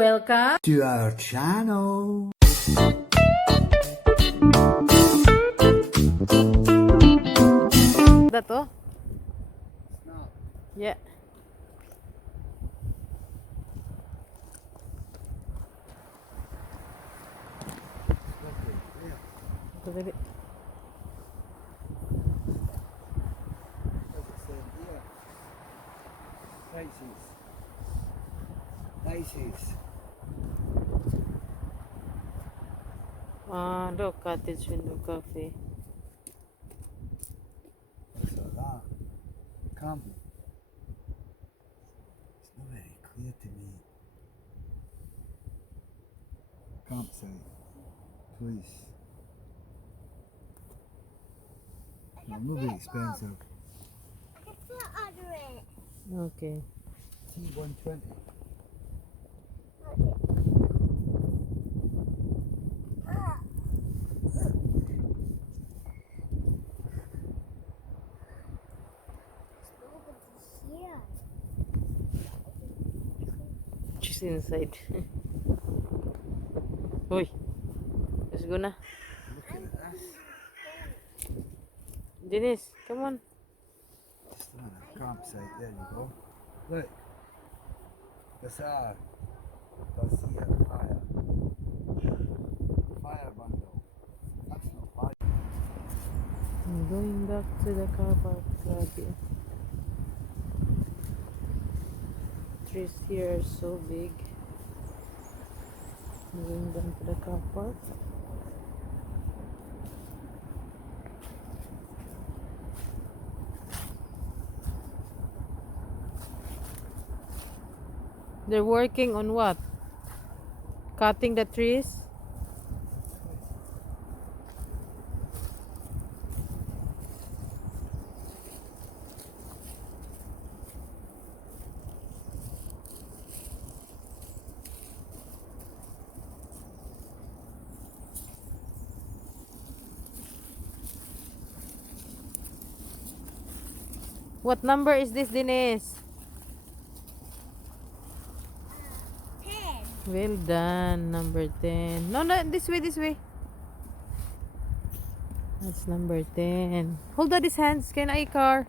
Welcome to our channel. That oh? No. Yeah. Kadali. Places. Look, cottage window coffee. Looks like that. Come. It's not very clear to me. Campsite. Please. No, not very expensive. I can sit under it. Okay. T120. She's inside. Uy. Let's go na. Look at this. Denise, come on. Just on a campsite. There you go. Look. That's our. That's here. Fire. Fire bundle. That's not fire. I'm going back to the car park. Grabe. Trees here are so big. I'm going down to the car park. They're working on what? Cutting the trees? What number is this, Denise? 10. Well done, number 10. No, no, this way, this way. That's number 10. Hold out his hands. Can I car?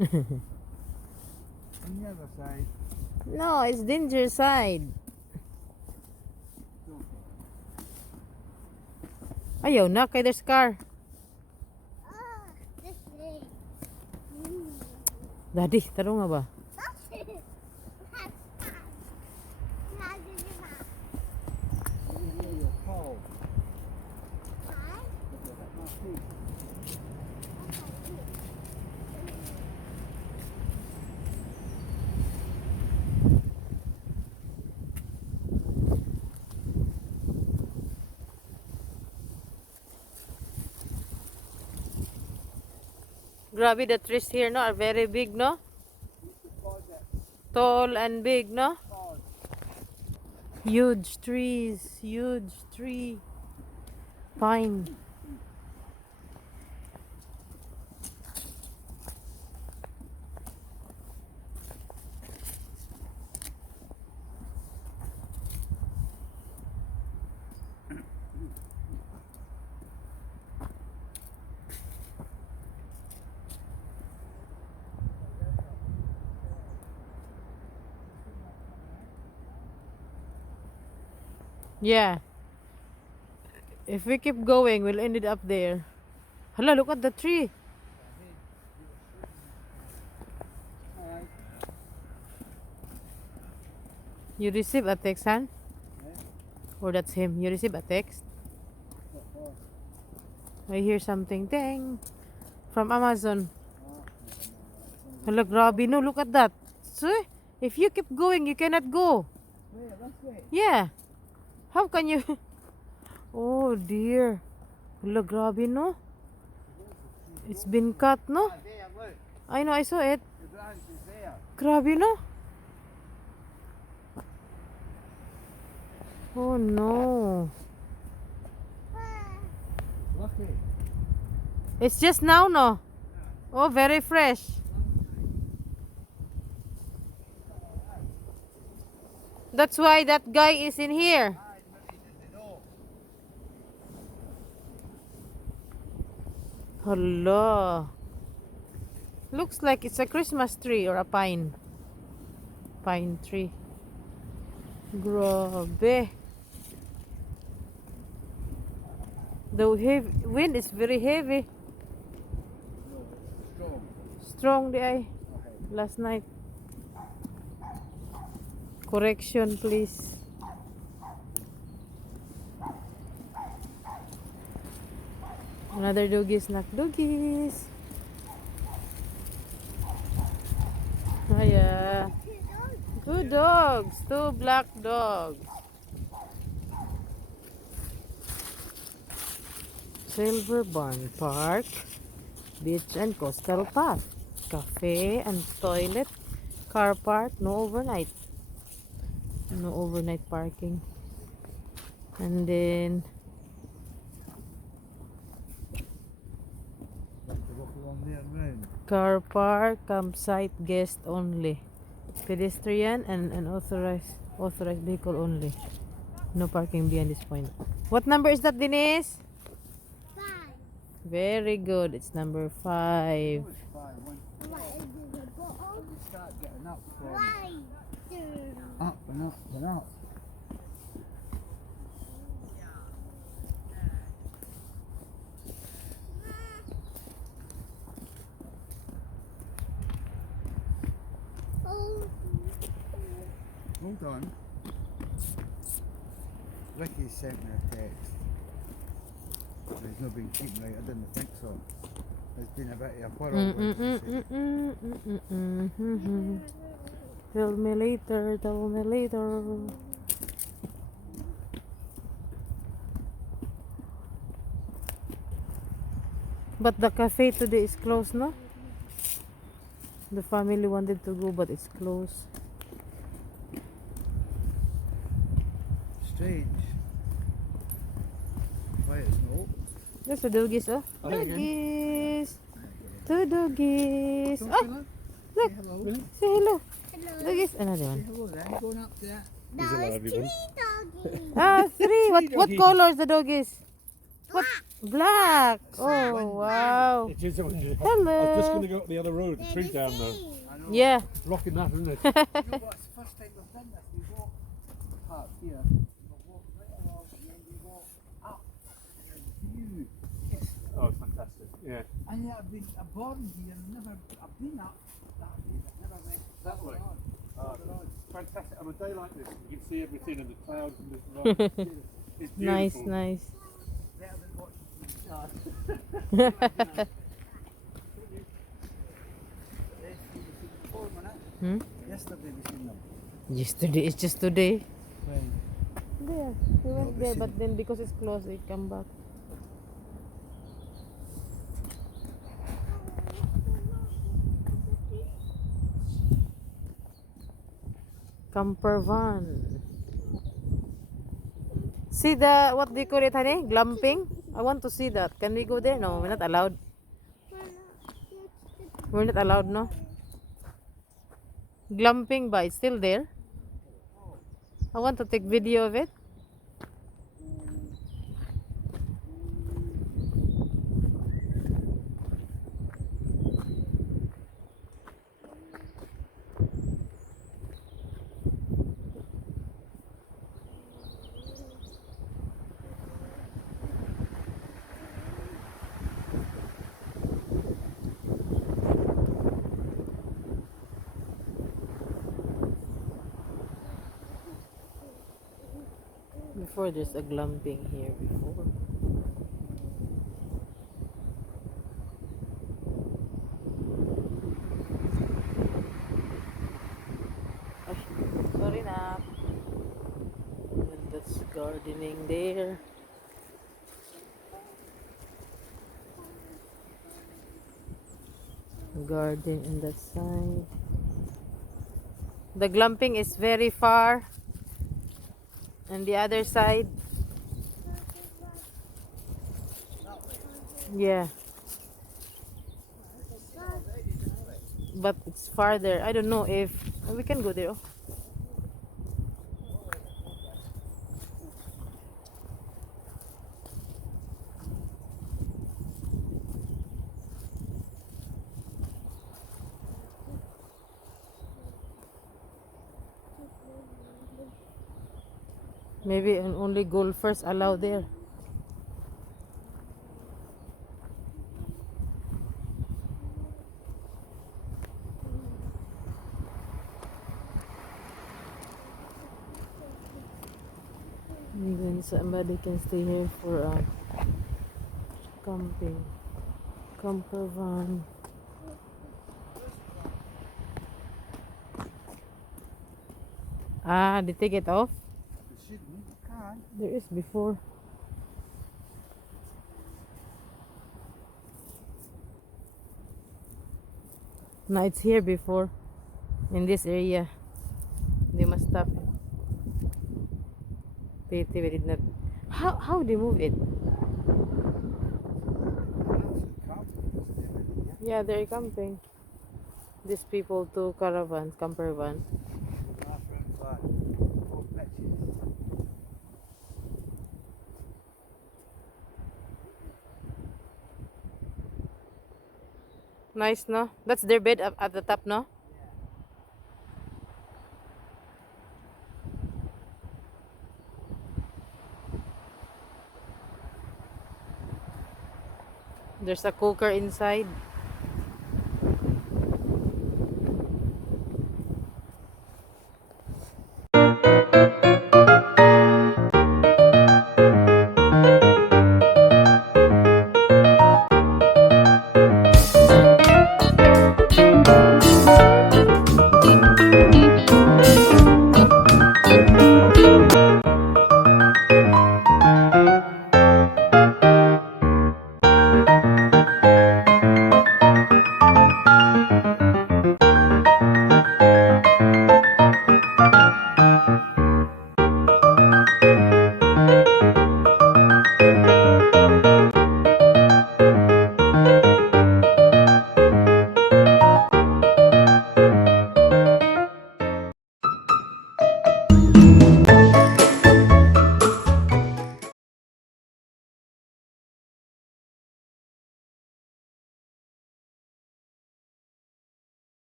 On the other side. No, it's danger side. Ayaw na, kay there's car. This way. Daddy, taro nga ba? Grabe, the trees here no are very big, no? Tall and big, no? Huge trees, huge tree. Pine. Yeah. If we keep going, we'll end it up there. Hala, look at the tree. You receive a text, huh? Or that's him. You receive a text? I hear something. Dang. From Amazon. Hala, grabe. No, look at that. So, if you keep going, you cannot go. Yeah. How can you? Oh dear. Hala, grabe, no? It's been cut, no? I know, I saw it. Grabe, no? Oh no. Lucky. It's just now, no? Oh, very fresh. That's why that guy is in here. Hello. Looks like it's a Christmas tree or a pine. Pine tree. Grabe. The wind is very heavy. Strong. Strong the eye. Okay. Last night. Correction, please. Another doggies, knock doggies. Hiya. Good dogs. Two black dogs. Silver Barn Park. Beach and coastal path. Cafe and toilet. Car park. No overnight. No overnight parking. And then Like to walk along there and round. car park, campsite, guest only. Pedestrian and authorized vehicle only. No parking beyond this point. What number is that, Denise? 5. Very good. It's number 5. Oh, it's fine. Once What is the bottom? you start getting up from Right. up and up and up. Oh. Hold on. Ricky sent me a text. He's not been keeping right, I didn't think so. There's been a bit of a quarrel. Tell me later. Tell me later. But the cafe today is closed, no? The family wanted to go, but it's closed. Strange. Why it's not open? There's the doggies, oh. Oh, again? Doggies. Two doggies. Don't Oh, you know? look. Say hello. Say hello. Hello. Doggies. Another Say one. hello then. Going up there. That was 3 doggies. Ah, 3. What color is the doggies? What? Black. Oh, wow. It is. I was just Hello. going to go up the other road, the They're tree the down there. same. I know. Yeah. Rocking that, isn't it? You know what? It's the first time we've done this. We walk up here. We walk right along and then we walk up. And the view. It's, Oh, it's fantastic. Yeah. and yet I've born here. I've been up that way, but never went That way? on. It's fantastic. On a day like this, you can see everything and the clouds and the It's beautiful. Nice, nice. Better than watching TV. Hmm? Yesterday we seen them. Yesterday, it's just today. When There, we went there, but then because it's closed, we come back. Camper van. See the what they call it, honey? Glamping. I want to see that. Can we go there? No, we're not allowed. We're not allowed, no. Glamping, but it's still there. I want to take video of it. Before there's a glamping here before. Ay, sorry na. And that's gardening there. Garden on that side. The glamping is very far. And the other side. Yeah. but it's farther. I don't know if we can go there. Oh. Maybe only golfers allowed there. And then somebody can stay here for camping. Camper van. Ah, they take it off? You shouldn't. You can't. There is before. No, it's here before. In this area. They must stop it. They did not. How they move it? Yeah, they're camping. These people to caravans, camper van. Bathrooms like 4 patches. Nice, no? That's their bed up at the top, no? There's a cooker inside.